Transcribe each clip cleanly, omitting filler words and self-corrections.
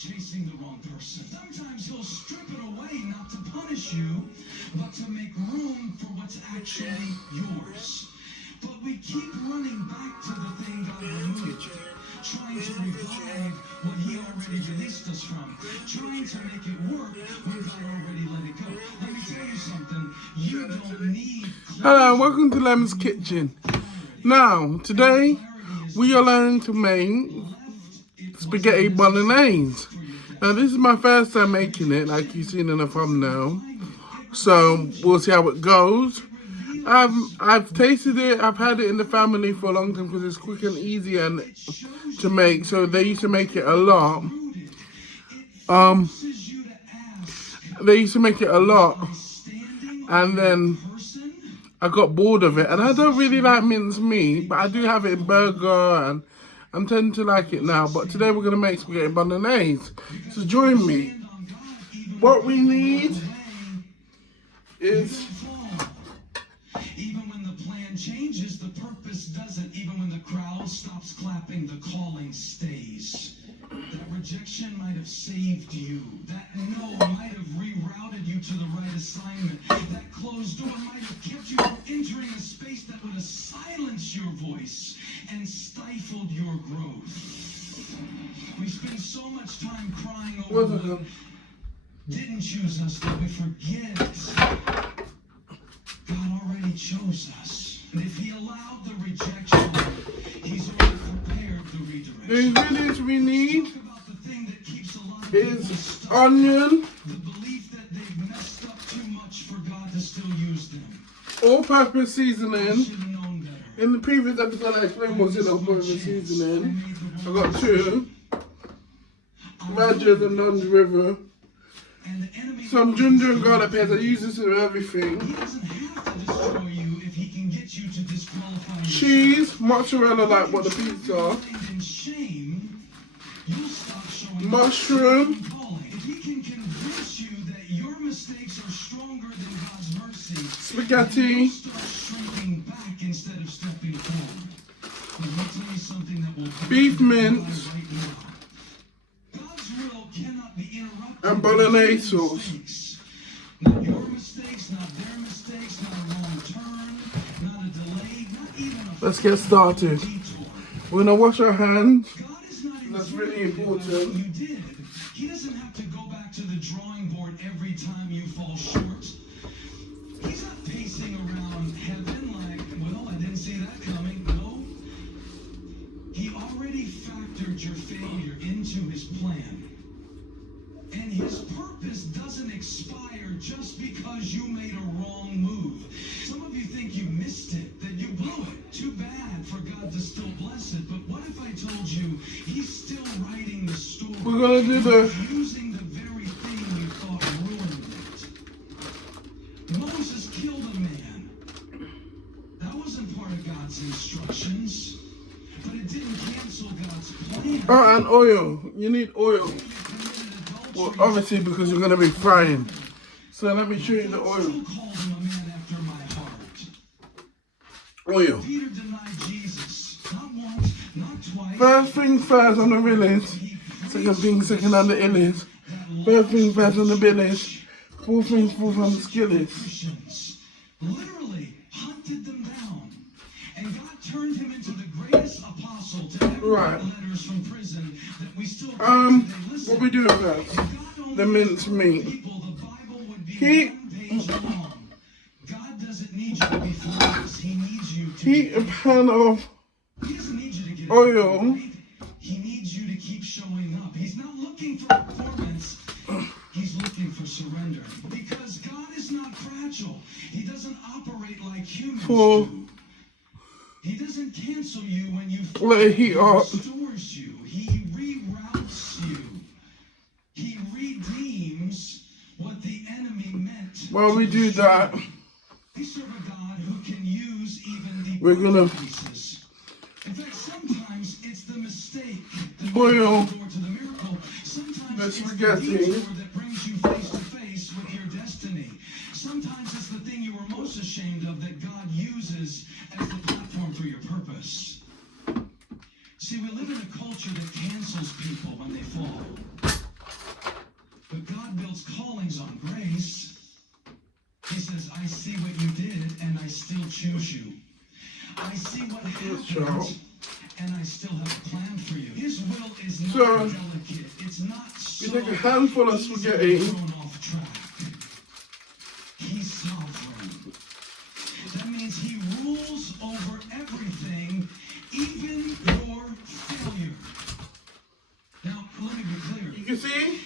chasing the wrong person. Sometimes he'll strip it away not to punish you, but to make room for what's actually yours. But we keep running back to the thing God removed, trying to revive what he already released us from, trying to make it work when God already let it go. Let me tell you something, you don't need... Hello, welcome to Lem's Kitchen. Now, today we are learning to make spaghetti bolognese. Now, this is my first time making it, like you've seen in the thumbnail. So, we'll see how it goes. I've tasted it, I've had it in the family for a long time because it's quick and easy and to make. So, they used to make it a lot. And then I got bored of it. And I don't really like minced meat, but I do have it in burger and I'm tending to like it now. But today we're going to make spaghetti bolognese. So join me. What we need is... Even when the plan changes, the purpose doesn't. Even when the crowd stops clapping, the calling stays. That rejection might have saved you. That no might have rerouted you to the right assignment. That closed door might have kept you from entering a space that would have silenced your voice and stifled your growth. We spend so much time crying over what didn't choose us that we forget God already chose us. And if he allowed the rejection, he's already prepared the redirection. The ingredients we need is onion, the belief that they've messed up too much for God to still use them. All-purpose seasoning. In the previous episode I explained what's in all-purpose seasoning. I got 2. Rajah's and Nun's River. Some ginger and garlic paste. I use this in everything. He doesn't have to destroy you if he can get you to disqualify cheese, mozzarella like what the pizza. Mushroom. If he can convince you that your mistakes are stronger than God's mercy, spaghetti. you'll start shrinking back instead of stepping forward. Let me tell you something that will beef mince. Right now. God's will cannot be interrupted. And bolognese sauce. Not your mistakes, not their mistakes, not a wrong turn, not a delay, not even a... Let's get started. We're gonna wash our hands. God is not in That's really important. You did. He doesn't have to go back to the drawing board every time you fall short. He's not pacing around heaven like, well, I didn't see that coming. No. He already factored your failure into his plan. And his purpose doesn't expire just because you made a wrong move. Some of you think you missed it, that you blew it. Too bad for God to still bless it. But what if I told you he's still writing the story? We're gonna do the... using the very thing you thought ruined it. Moses killed a man. That wasn't part of God's instructions. But it didn't cancel God's plan. Oh, and oil. You need oil. Well, obviously because you're going to be frying. So let me show you the oil. Oil. First thing first on the village. Second thing second on the illies. Third thing first on the village. Fourth thing fourth on the skillets. Literally hunted them down. And God turned him into the greatest apostle to ever write letters from prison that we still what we do first? The minced meat. Heat. God doesn't need you to be flawless. He needs you to heat a pan of oil. He needs you to keep showing up. He's not looking for performance. He's looking for surrender. Because God is not fragile. He doesn't operate like humans do. He doesn't cancel you when you let it heat up. He restores you. He reroutes you. He redeems what the enemy meant. While we do that, We serve a God who can use even the we're gonna pieces. In fact, sometimes it's the mistake that boil door to the miracle. Sometimes the it's the spaghetti. detour that brings you face to face with your destiny. Sometimes it's the thing you were most ashamed of that God uses as the platform for your purpose. See, we live in a culture that cancels people when they fall. God's calling's on grace. He says, I see what you did, and I still choose you. I see what happened, and I still have a plan for you. His will is not delicate. It's not so you take a handful of spaghetti. thrown off track. He's sovereign. That means he rules over everything, even your failure. Now, let me be clear. You can see?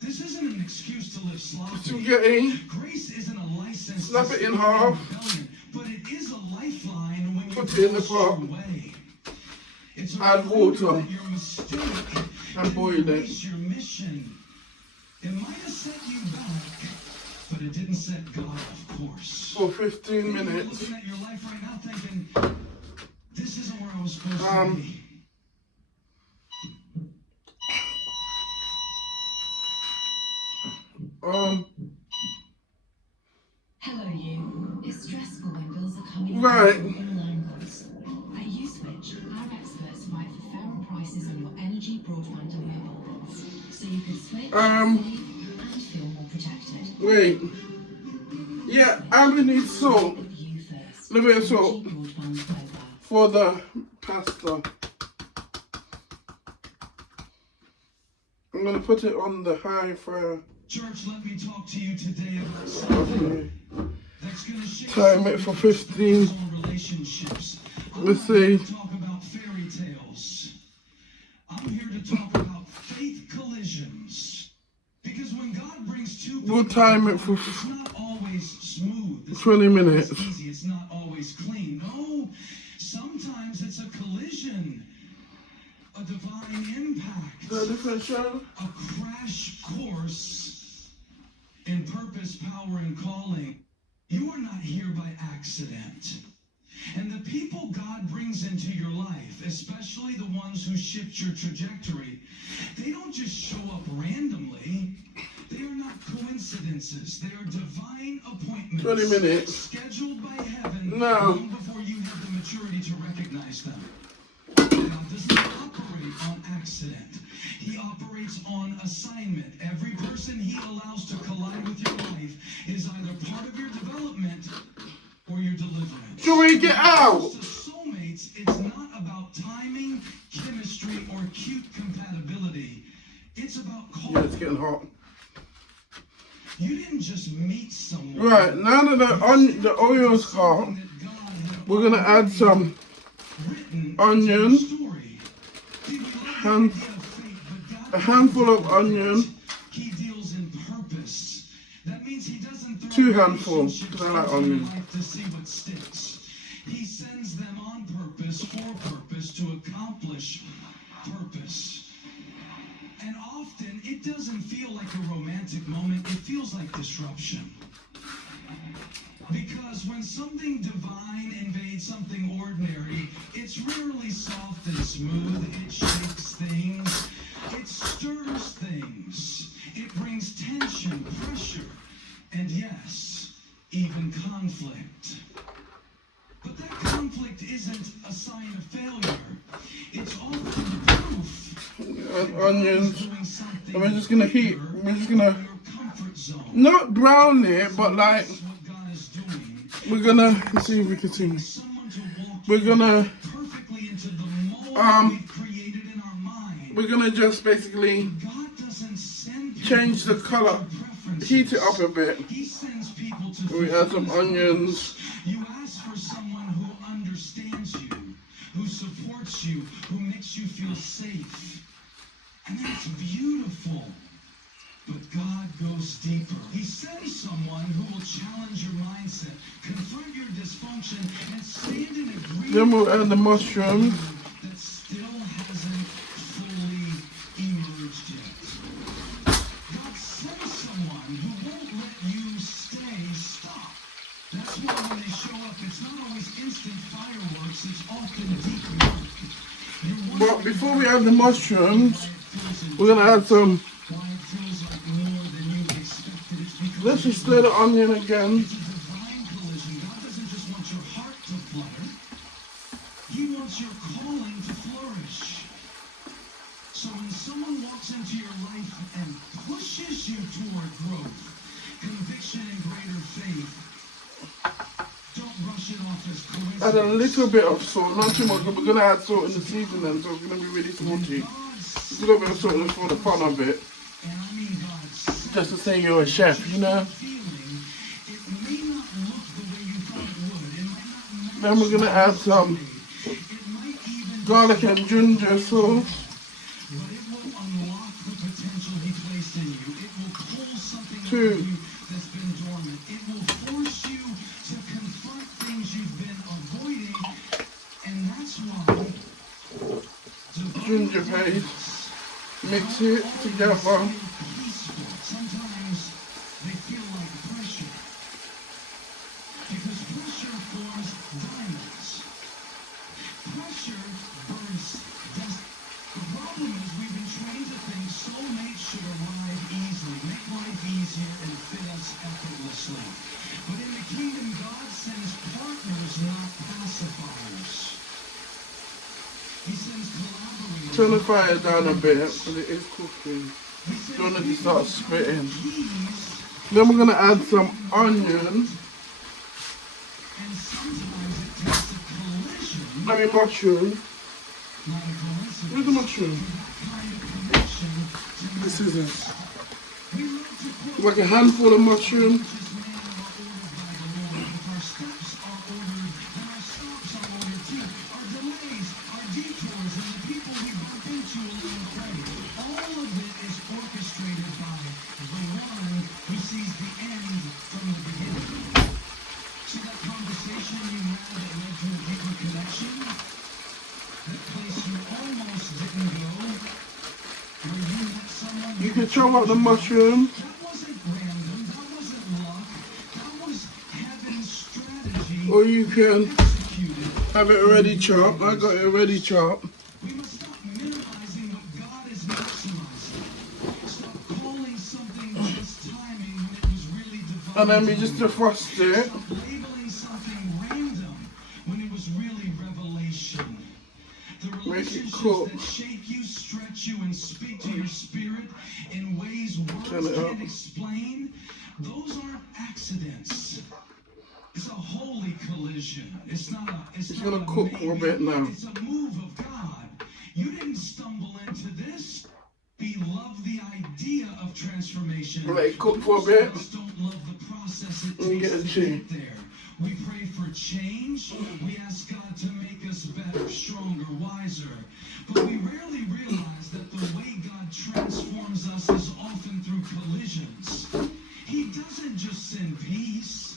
This isn't an excuse to live sloppy. Spaghetti. Grace isn't a license Snap to it in stay half. rebellion, but it is a lifeline when you Put it in the fall pot. away. It's a Add reminder water that your mistake and boil didn't it. erase your mission. It might have set you back, but it didn't set God, of course. For 15 You're minutes. looking at your life right now thinking, this isn't where I was supposed to be. Hello, you. It's stressful when bills are coming Right. in line goals. At USwitch, our experts fight for fairer prices on your energy, broadband, and mobile bills, so you can switch, save, and feel more protected. Wait. Yeah, I'm gonna need salt. With you first. A little bit of salt Energy, broadband, mobile. for the pasta. I'm gonna put it on the high fire. Church, let me talk to you today about something Okay. that's going to shape Time it for 15. on relationships. Let's I'm not here see. to talk about fairy tales. I'm here to talk about faith collisions. Because when God brings two people We'll time it together, for it's not always smooth. It's 20 not always minutes. easy. It's not always clean. No, sometimes it's a collision. A divine impact. Is that a different show? A crash course in purpose, power, and calling. You are not here by accident. And the people God brings into your life, especially the ones who shift your trajectory, they don't just show up randomly. They are not coincidences. They are divine appointments. 20 minutes. Scheduled by heaven No. long before you have the maturity to recognize them. God does not operate on accident. He operates on assignment. Every person he allows to collide with your life is either part of your development or your deliverance. Should we get out? To soulmates, it's not about timing, chemistry, or cute compatibility. It's about calling. Yeah, it's getting hot. You didn't just meet someone. Right, now that the oil's hot, we're gonna add some onion, a handful of onion, He deals in purpose. That means he doesn't throw 2 handfuls, relationships because I like into your onion. life to see what sticks. He sends them on purpose, for purpose, to accomplish purpose. And often it doesn't feel like a romantic moment, it feels like disruption. Because when something divine invades something ordinary, it's rarely soft and smooth. It shakes things. It stirs things. It brings tension, pressure, and yes, even conflict. But that conflict isn't a sign of failure. It's often the proof. Onions. And we're just gonna heat. We're just gonna Your comfort zone. not brown it, but like That's what God is doing. we're gonna let's see if we can see. Someone to walk We're gonna perfectly into the mold we've created in our mind. we're gonna just basically God doesn't send people change the to fit color, your preferences. heat it up a bit. He sends people to We add some fulfill His onions. purpose. You ask for someone who understands you, who supports you, who makes you feel safe. And that's beautiful. But God goes deeper. He sends someone who will challenge your mindset, confront your dysfunction, and stand in agreement Then we'll add the mushrooms. that still hasn't fully emerged yet. God sends someone who won't let you stay stuck. That's why when they show up, it's not always instant fireworks, it's often deep work. But before we add the mushrooms, we're gonna add some. Why it feels like more than you expected. It's because Let's just stir the onion again. it's a divine collision. God doesn't just want your heart to flutter. He wants your calling to flourish. So when someone walks into your life and pushes you toward growth, conviction, and greater faith, don't brush it off as coincidence. Add a little bit of salt, not too much, but we're gonna add salt in the seasoning, so it's gonna be really salty. A little bit of salt just for the fun of it. And I mean God's Just to say you're a chef, you know? feeling, it may not look the way you thought it would. It might not match Then we're gonna add some it might even garlic and ginger sauce. but it will unlock the potential he placed in you. It will pull something out Two. of you that's been dormant. It will force you to confront things you've been avoiding. And that's why Ginger paste. Mix it together. peaceful. Sometimes they feel like pressure. Because pressure forms diamonds. Pressure burns dust. The problem is we've been trained to think soulmates should arrive easily, make life easier, and fit us effortlessly. But in the kingdom, God sends partners, not pacifiers. He sends collaborators. Turn the fire down a bit because it is cooking. He sends Don't let it people start who spitting. are pleased. Then we're gonna add some onion. And sometimes it takes a collision, I mean mushroom. not a coincidence, Where's the mushroom? kind of connection to This is it. we love to quote Like a handful of mushroom. just man are ordered by the Lord. If our steps are ordered, then our stops are ordered too. Our delays, our detours, and the people we bump into along the way. All of it is orchestrated by the one who sees the end from the beginning. So that conversation you had that led to a deeper connection, that place you almost didn't go, where you met someone You can chop up the mushroom. that wasn't random, that wasn't luck, that was heaven's strategy Or you can executed. have it already chopped. I got it already chopped. We must stop minimizing what God is maximizing. Stop calling something just timing when it was really divine. And then we just defrost it. Stop labeling something random when it was really revelation. The Make it relationships cook. that shape you, stretch you, and speak to your spirit in ways Turn words it up. can't explain, those aren't accidents. It's a holy collision. It's not a. It's not gonna a cook for a maybe. bit now. It's a move of God. You didn't stumble into this. We love the idea of transformation. Let it cook for a bit. Most of us don't love the process it And get takes it to changed. get there. We pray for change. We ask God to make us better, stronger, wiser. But we rarely realize that the way God transforms us is often through collisions. He doesn't just send peace.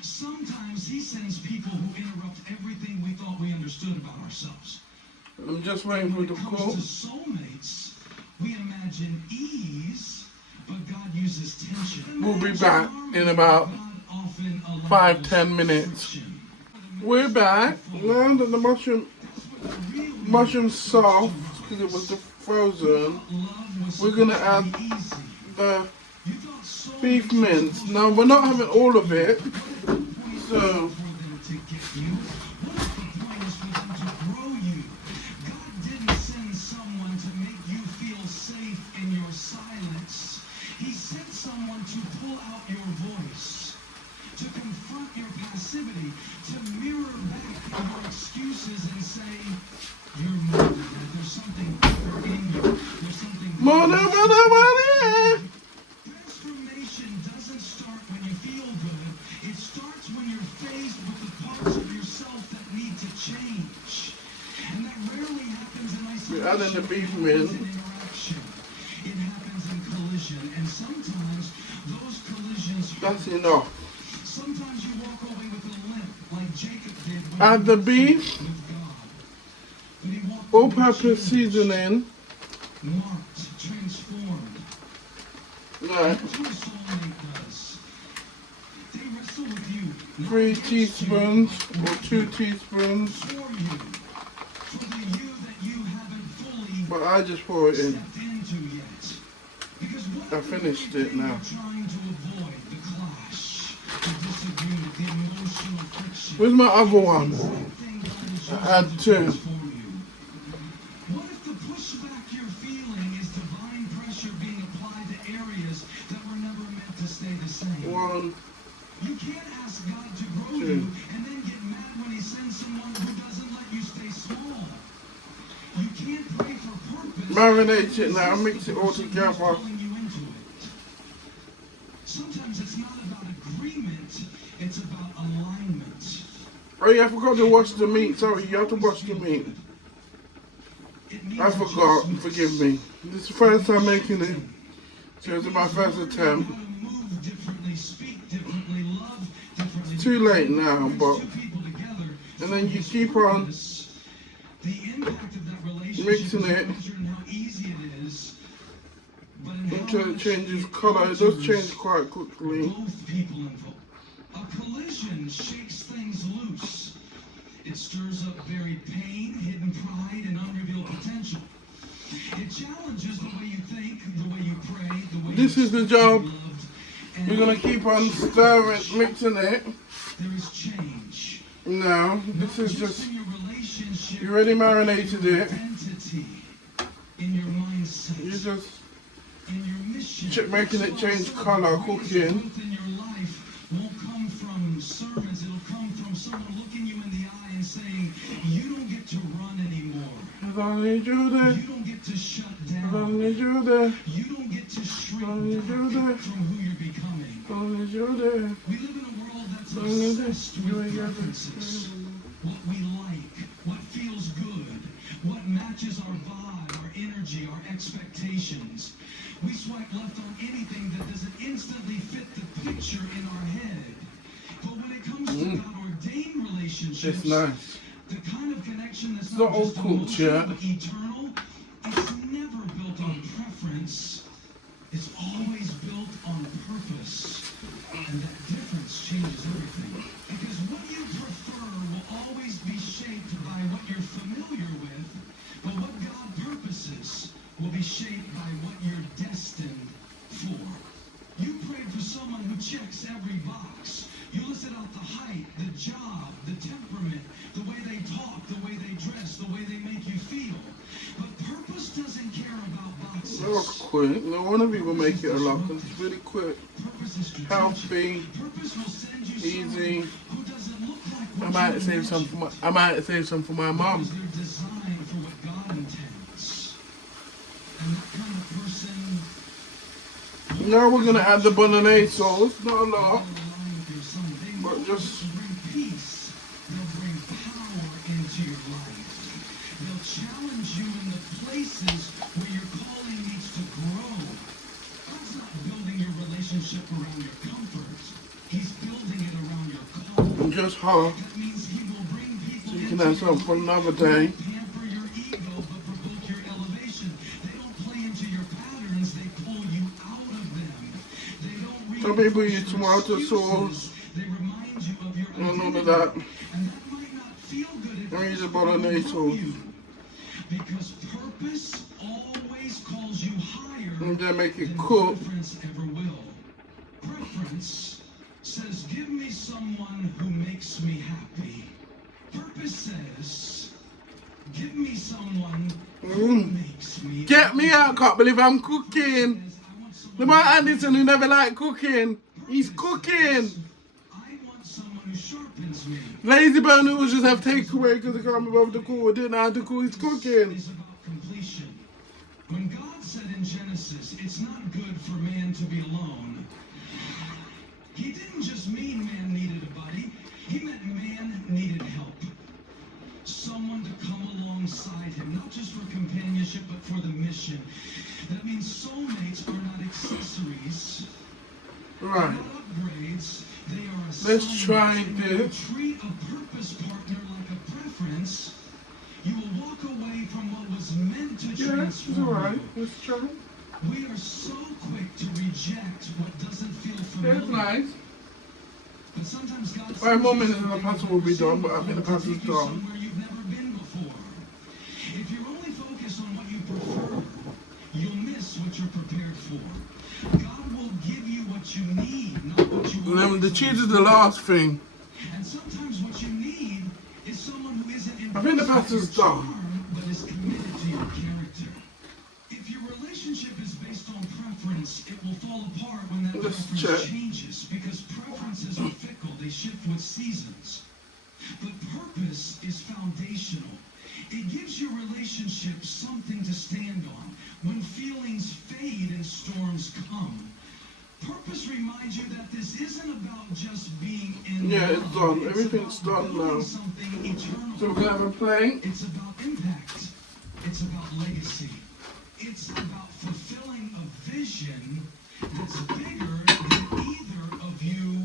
Sometimes he sends people who interrupt everything we thought we understood about ourselves. I'm just waiting for When the it cook. comes to soulmates, we imagine ease, but God uses tension. We'll be back in about God often allows 5-10 minutes. friction. We're back. Now that the mushroom's soft because it was frozen, Love was we're gonna supposed add to be easy. the You thought soulmates beef were mince. supposed Now we're not having all of it, to so for them to get you. What if the point is for them to grow you? God didn't send someone to make you feel safe in your silence. He sent someone to pull out your voice, to confront your passivity, to mirror back your excuses and say, you're more than that. There's something bigger in you. There's something money. Transformation doesn't start when you feel good. It starts when you're faced with the parts of yourself that need to change. And that rarely happens in isolation. We're adding the beef It mince. happens in interaction. It happens in collision. And sometimes those collisions hurt. That's enough. Sometimes you walk away with a limp, like Jacob did when Add he the wrestled beef, with God. But he walked all-purpose away seasoning. marked, transformed. Right. That's what a soulmate does. They wrestle with you. not 3 against teaspoons you, or 2 teaspoons. for you. For the you that you haven't fully But I just pour it in. stepped into yet. Because what I if the finished very it thing now. you're trying to avoid, the clash, the disagreement, the emotional friction, Where's my other one? same thing God is I had using to 2. transform you. What if the pushback you're marinate it now, mix it all together. Pulling you into it. Sometimes it's not about agreement, it's about alignment. Oh yeah, I forgot to wash the meat. Sorry, you have to wash the meat. I forgot. Forgive me. This is the first time making it. So it's my first attempt. It's too late now, but... And then you keep on mixing it until it changes colour. It does change quite quickly. A collision shakes things loose. It stirs up buried pain, hidden pride, and unrevealed potential. It challenges the way you think, the way you pray, the way this is the job. You're going to keep on stirring, mixing it. There is change. Now, this is just, you already marinated it. In your mindset. You just in your mission. making it change colour, cooking. Growth in your life won't come from sermons. It'll come from someone looking you in the eye and saying, you don't get to run anymore. I don't need you there. You don't get to shut I down. don't need you there. You don't get to shrink Don't need you there. back from who you're becoming. I don't need you there. We live in a world that's Don't need obsessed you with there. preferences. What we like, what feels good, what matches our vibe, our energy, our expectations. We swipe left on anything that doesn't instantly fit the picture in our head. But when it comes to God-ordained relationships, It's nice. the kind of connection that's It's not all just cooked emotional, yet. but eternal, it's never built on preference. It's always built on purpose. And that difference changes everything. Because what you prefer will always be shaped by what you're familiar with, but what God purposes will be shaped by what you're destined for. You prayed for someone who checks every box. You listed out the height, the job, the temperament, the way they talk, the way they dress, the way they make you feel. But purpose doesn't care about boxes. That was quick. No wonder people make it a lot. It's really quick. Purpose is strategic. Healthy. Purpose will send you Easy. someone who doesn't look like I what might you save some imagine. for my. I might save some for my mom. Because they're designed for what God intends. And that kind of person Now we're gonna add the bolognese sauce. Not a will lot, align with your son. They but will just bring peace. They'll bring power into your life. They'll challenge you in the places where your calling needs to grow. God's not building your relationship around your comfort. He's building it around your calling. just hot. That means he will bring people So you can into have your some for life another who day. don't pamper your ego, but provoke your elevation. They don't play into your patterns. They pull you out of them. They don't Some people use reinforce your tomato excuses. sauce. They remind you of your And none of identity. that. And that might not feel good at I use first, a but it will bolognese grow sauce. you. Because purpose always calls you higher And then make it than cook. preference ever will. Preference says, give me someone who makes me happy. Purpose says, give me someone who makes me Get me out, can't believe I'm cooking. Lemar Anderson who never liked cooking. He's cooking. I want someone who sharpens me. Lazy bone noodles just have takeaway because they can't be bothered to cook. Didn't know how to cook. He's cooking. Is about completion. When God said in Genesis, it's not good for man to be alone, he didn't just mean man needed a buddy. He meant man needed help. Someone to come alongside him, not just for companionship, but for the mission. That means soulmates are not accessories. They're Right. not upgrades. They are Let's try assignments. When you this. treat a purpose partner like a preference, you will walk away from what was meant to Yeah, it's transform alright. you. Let's try. We are so quick to reject what doesn't feel It's familiar. nice. But sometimes God Well, sends more you minutes and the something pasta will be you've done, never but I think the seen pasta's before to take you done. somewhere you've never been before. If you're only focused on what you prefer, you'll miss what you're prepared for. God will give you what you need, not what you And then want. the cheese is the last thing. And sometimes what you need is someone who isn't I think the impressed with pasta's your done. charm, but is committed to your character. If your relationship is based on preference, it will fall apart when that Let's preference check. changes, because preferences are fickle. They shift with seasons. But purpose is foundational. It gives your relationship something to stand on when feelings fade and storms come. Purpose reminds you that this isn't about just being in Yeah, love. it's done. Everything's about done building now. something eternal. So we're gonna have a plate. It's about impact. It's about legacy. It's about fulfilling a vision that's bigger than either of you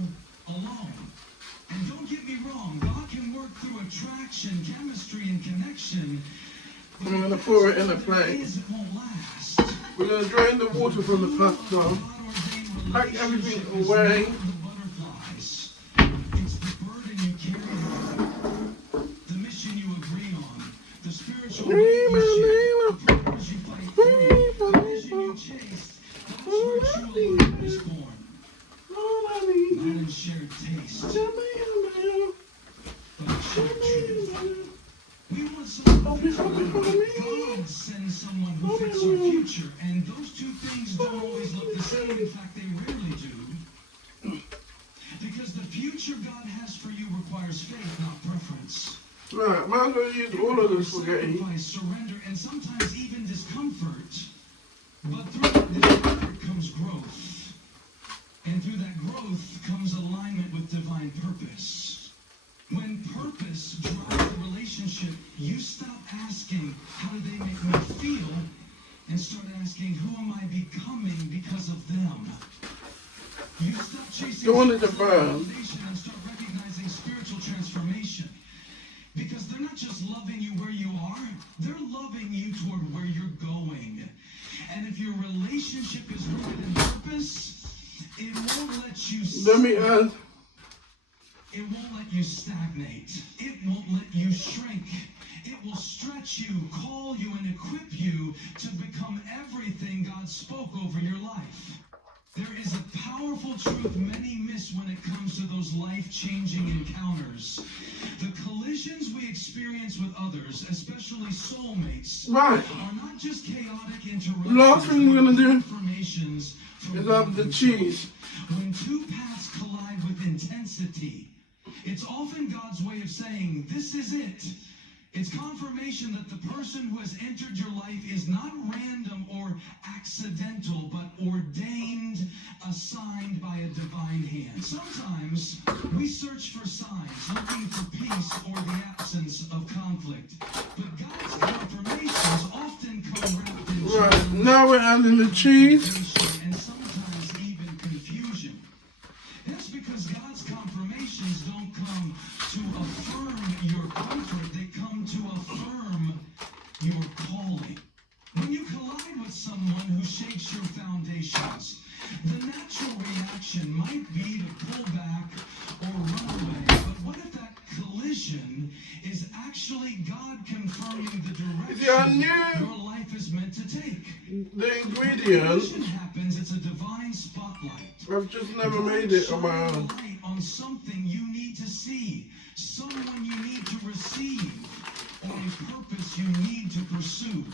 alone. And don't get me wrong, God can work through attraction, chemistry, and connection. I'm gonna pour it in a plate. It won't last. We're gonna drain the water from the pasta. Pack everything away. The butterflies. It's the burden you carry, the mission you agree on, the spiritual weight you share, the purpose you fight through, the vision you chase. That's where true love is born. Not in shared taste, but in shared truth. We want someone who fits our life. God sends someone who fits our future, and those two things don't always look the same. In fact, they rarely do. Because the future God has for you requires faith, not preference. Right, might as well use all of the spaghetti. Sacrifice, surrender, and sometimes even discomfort. But through that discomfort comes growth. And through that growth comes alignment with divine purpose. When purpose drives the relationship, you stop asking, how do they make me feel? And start asking, who am I becoming because of them? You stop chasing Don't want it to burn. validation and start recognizing spiritual transformation. Because they're not just loving you where you are, they're loving you toward where you're going. And if your relationship is rooted in purpose, it won't let you Let me add. It won't let you stagnate. It won't let you shrink. It will stretch you, call you, and equip you to become everything God spoke over your life. There is a powerful truth many miss when it comes to those life-changing encounters. The collisions we experience with others, especially soulmates, Right. are not just chaotic interruptions. Last thing we're gonna do Confirmations from is God add the himself. cheese. When two paths collide with intensity, it's often God's way of saying, this is it. It's confirmation that the person who has entered your life is not random or accidental, but ordained, assigned by a divine hand. Sometimes we search for signs, looking for peace or the absence of conflict. But God's confirmations often come wrapped in Right, now we're adding the cheese. and sometimes even confusion. That's because God's confirmations don't come to affirm your comfort, they come to affirm your calling. When you collide with someone who shakes your foundations, the natural reaction might be to pull back or run away. But what if that collision is actually God confirming the If I direction knew your life is meant to take? the When ingredients, collision happens, it's a divine spotlight. I've just never made it on my Shine own. a light on something you need to see, someone you need to receive, or a purpose you need to pursue.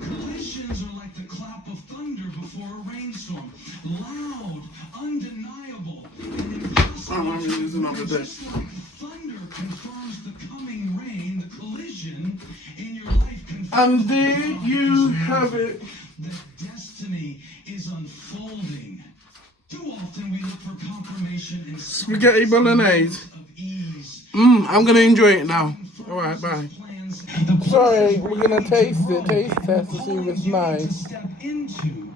Collisions are like the clap of thunder before a rainstorm. Loud, undeniable, and impossible. I'm gonna use another day. Just like thunder confirms the coming rain, the collision in your life confirms And there you have it. that destiny is unfolding. Too often we look for confirmation in Spaghetti bolognese. of ease. I'm gonna enjoy it now. Alright, bye. Plans. Sorry, we're gonna taste it. Taste test to see if it's To nice. step into.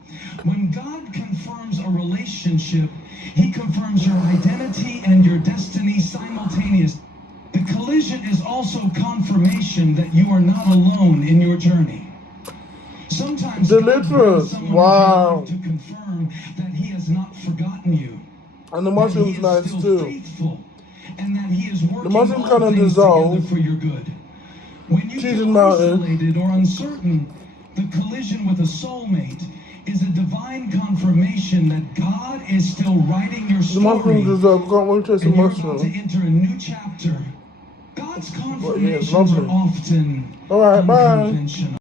When God confirms a relationship, He confirms your identity and your destiny simultaneously. The collision is also confirmation that you are not alone in your journey. Sometimes God brings Delicious. someone into your Wow. life to confirm that He has not forgotten you. And the That mushroom's He is nice still too. faithful, and that He is working mushroom all kinda things dissolved. together for your good. When you Cheese feel is melted. isolated or uncertain, the collision with a soulmate is a divine confirmation that God is still writing your The story. mushroom's dissolved. Can't wait to taste the And you're about to mushroom. enter a new chapter. God's yeah, it's confirmations lovely. are often Alright, bye. unconventional.